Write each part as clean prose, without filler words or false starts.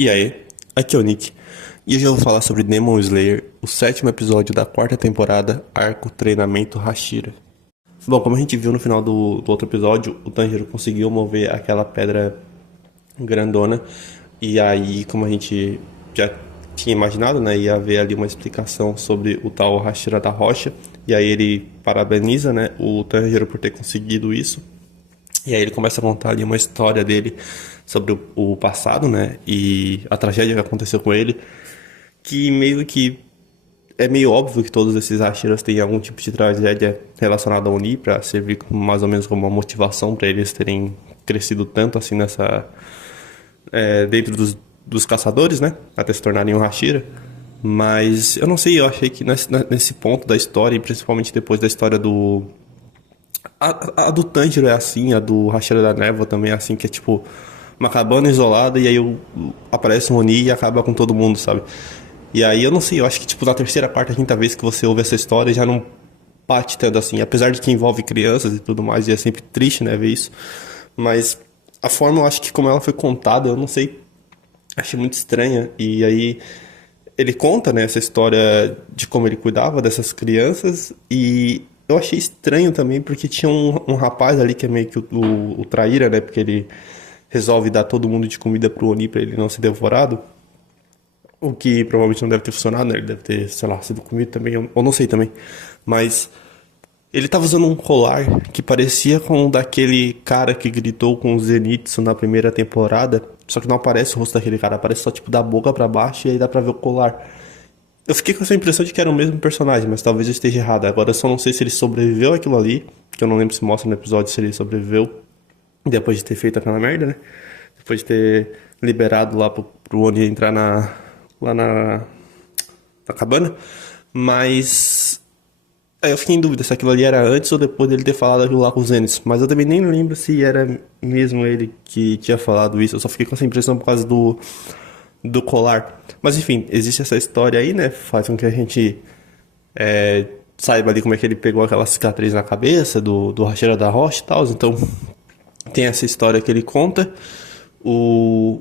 E aí, aqui é o Nick, e hoje eu vou falar sobre Demon Slayer, o sétimo episódio da quarta temporada, arco Treinamento Hashira. Bom, como a gente viu no final do outro episódio, o Tanjiro conseguiu mover aquela pedra grandona, e aí, como a gente já tinha imaginado, né, ia haver ali uma explicação sobre o tal Hashira da Rocha, e aí ele parabeniza, né, o Tanjiro por ter conseguido isso. E aí ele começa a contar ali uma história dele sobre o passado, né? E a tragédia que aconteceu com ele. Que meio que é meio óbvio que todos esses Hashiras têm algum tipo de tragédia relacionada ao Oni pra servir mais ou menos como uma motivação para eles terem crescido tanto assim dentro dos caçadores, né? Até se tornarem um Hashira. Mas eu não sei, eu achei que nesse ponto da história, e principalmente depois da história do a do Tanjiro é assim, a do Hashira da Névoa também é assim, que é tipo uma cabana isolada e aí aparece um Oni e acaba com todo mundo, sabe? E aí eu não sei, eu acho que tipo na terceira, quarta, quinta vez que você ouve essa história já não bate tanto assim, apesar de que envolve crianças e tudo mais, e é sempre triste, né, ver isso. Mas a forma, eu acho que como ela foi contada, eu não sei, achei muito estranha. E aí ele conta, né, essa história de como ele cuidava dessas crianças e eu achei estranho também porque tinha um rapaz ali que é meio que o traíra, né, porque ele resolve dar todo mundo de comida pro Oni pra ele não ser devorado, o que provavelmente não deve ter funcionado, né, ele deve ter, sei lá, sido comido também, ou não sei também, mas ele tava usando um colar que parecia com o daquele cara que gritou com o Zenitsu na primeira temporada, só que não aparece o rosto daquele cara, aparece só tipo da boca pra baixo e aí dá pra ver o colar. Eu fiquei com essa impressão de que era o mesmo personagem, mas talvez eu esteja errado. Agora eu só não sei se ele sobreviveu àquilo ali, que eu não lembro se mostra no episódio se ele sobreviveu depois de ter feito aquela merda, né? Depois de ter liberado lá pro Oni entrar lá na cabana. Mas aí eu fiquei em dúvida se aquilo ali era antes ou depois dele ter falado aquilo lá com os Zeniths. Mas eu também nem lembro se era mesmo ele que tinha falado isso. Eu só fiquei com essa impressão por causa do colar. Mas enfim, existe essa história aí, né? Faz com que a gente saiba ali como é que ele pegou aquela cicatriz na cabeça do Racheira da Rocha e tal. Então tem essa história que ele conta. O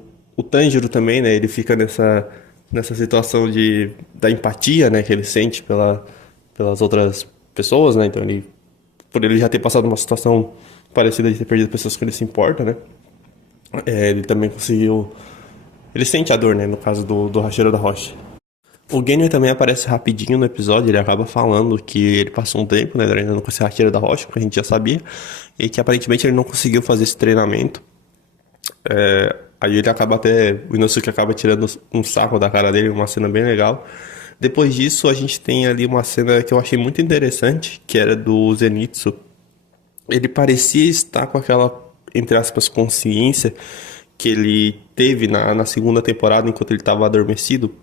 Tanjiro também, né? Ele fica nessa situação da empatia, né? Que ele sente pelas outras pessoas, né? Então por ele já ter passado uma situação parecida de ter perdido pessoas que ele se importa, né? Ele também conseguiu. Ele sente a dor, né? No caso do Racheiro da Rocha. O Genio também aparece rapidinho no episódio, ele acaba falando que ele passou um tempo, né, treinando com esse Racheiro da Rocha, que a gente já sabia, e que aparentemente ele não conseguiu fazer esse treinamento. Aí ele acaba até, o Inosuke acaba tirando um sarro da cara dele, uma cena bem legal. Depois disso, a gente tem ali uma cena que eu achei muito interessante, que era do Zenitsu. Ele parecia estar com aquela, entre aspas, consciência que ele teve na segunda temporada enquanto ele estava adormecido,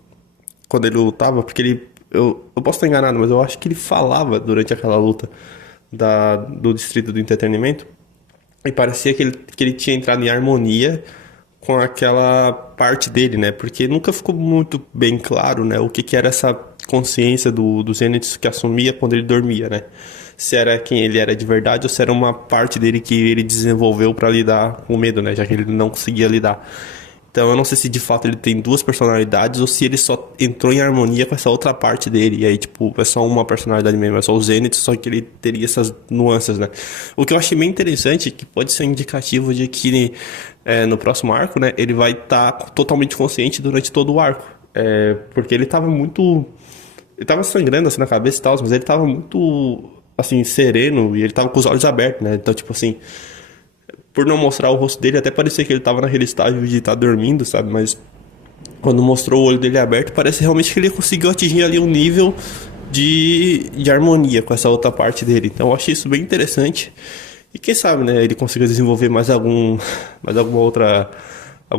quando ele lutava, porque eu posso estar enganado, mas eu acho que ele falava durante aquela luta do Distrito do Entretenimento e parecia que ele tinha entrado em harmonia com aquela parte dele, né? Porque nunca ficou muito bem claro, né? O que era essa consciência do Zenitsu que assumia quando ele dormia, né? Se era quem ele era de verdade ou se era uma parte dele que ele desenvolveu para lidar com o medo, né? Já que ele não conseguia lidar. Então eu não sei se de fato ele tem duas personalidades ou se ele só entrou em harmonia com essa outra parte dele. E aí, tipo, é só uma personalidade mesmo, é só o Zenith, só que ele teria essas nuances, né? O que eu achei bem interessante, que pode ser um indicativo de que no próximo arco, né, ele vai estar totalmente consciente durante todo o arco. Porque ele tava muito. Ele tava sangrando assim na cabeça e tal, mas ele tava muito, assim, sereno e ele tava com os olhos abertos, né? Então, tipo assim, por não mostrar o rosto dele, até parecia que ele tava naquele estágio de estar dormindo, sabe? Mas quando mostrou o olho dele aberto, parece realmente que ele conseguiu atingir ali um nível de harmonia com essa outra parte dele. Então eu achei isso bem interessante. E quem sabe, né, ele consiga desenvolver mais algum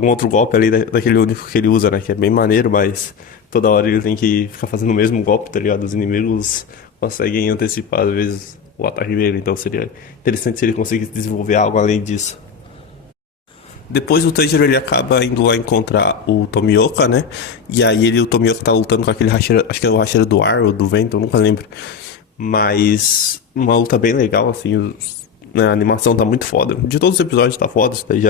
outro golpe ali daquele único que ele usa, né? Que é bem maneiro, mas toda hora ele tem que ficar fazendo o mesmo golpe, tá ligado? Os inimigos conseguem antecipar, às vezes, o ataque dele. Então seria interessante se ele conseguisse desenvolver algo além disso. Depois o Tanjiro ele acaba indo lá encontrar o Tomioka, né? E aí o Tomioka tá lutando com aquele Hashira, acho que é o Hashira do ar ou do vento, eu nunca lembro. Mas uma luta bem legal, assim, né, a animação tá muito foda. De todos os episódios tá foda, isso daí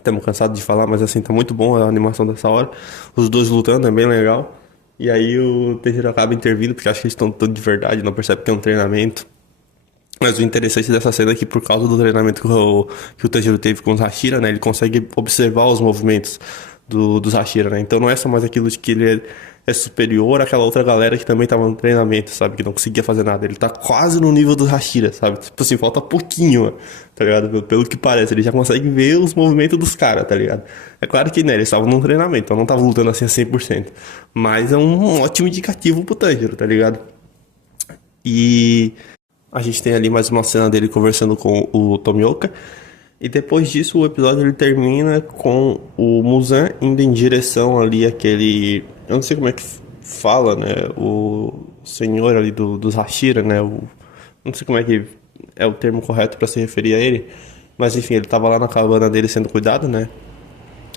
Estamos cansados de falar, mas assim, tá muito bom a animação dessa hora. Os dois lutando é bem legal. E aí o Tanjiro acaba intervindo, porque acho que eles estão todos de verdade, não percebe que é um treinamento. Mas o interessante dessa cena é que por causa do treinamento que o Tanjiro teve com os Hashira, né? Ele consegue observar os movimentos dos Hashira, né? Então não é só mais aquilo de que é superior àquela outra galera que também tava no treinamento, sabe? Que não conseguia fazer nada. Ele tá quase no nível dos Hashira, sabe? Tipo assim, falta pouquinho, tá ligado? Pelo que parece, ele já consegue ver os movimentos dos caras, tá ligado? É claro que, né, eles estavam num treinamento, então não tava lutando assim a 100%. Mas é um ótimo indicativo pro Tanjiro, tá ligado? E a gente tem ali mais uma cena dele conversando com o Tomioka. E depois disso o episódio ele termina com o Muzan indo em direção ali àquele... Eu não sei como é que fala, né? O senhor ali dos Hashira, né? Não sei como é que é o termo correto para se referir a ele. Mas enfim, ele tava lá na cabana dele sendo cuidado, né?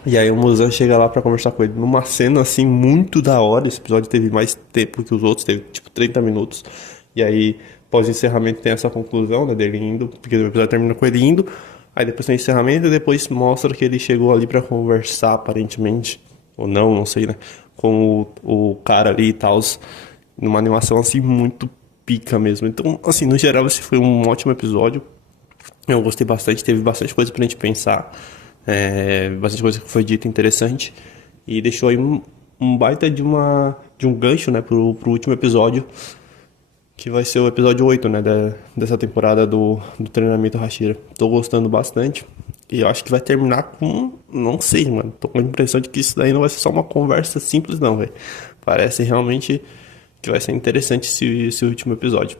E aí o Muzan chega lá pra conversar com ele numa cena assim muito da hora. Esse episódio teve mais tempo que os outros, teve tipo 30 minutos. E aí, pós encerramento tem essa conclusão, né, dele indo, porque o episódio termina com ele indo. Aí depois tem o encerramento e depois mostra que ele chegou ali pra conversar aparentemente, ou não, não sei, né, com o cara ali e tal, numa animação assim muito pica mesmo. Então, assim, no geral esse foi um ótimo episódio. Eu gostei bastante, teve bastante coisa pra gente pensar, bastante coisa que foi dita interessante e deixou aí um baita de um gancho, né, pro último episódio, que vai ser o episódio 8, né, dessa temporada do treinamento Hashira. Tô gostando bastante e eu acho que vai terminar com, não sei, mano, tô com a impressão de que isso daí não vai ser só uma conversa simples não, velho. Parece realmente que vai ser interessante esse último episódio.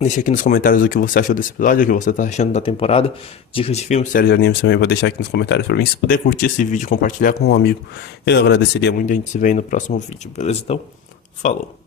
Deixa aqui nos comentários o que você achou desse episódio, o que você tá achando da temporada. Dicas de filmes, séries de animes também vou deixar aqui nos comentários pra mim. Se puder curtir esse vídeo e compartilhar com um amigo, eu agradeceria muito. A gente se vê aí no próximo vídeo, beleza? Então, falou!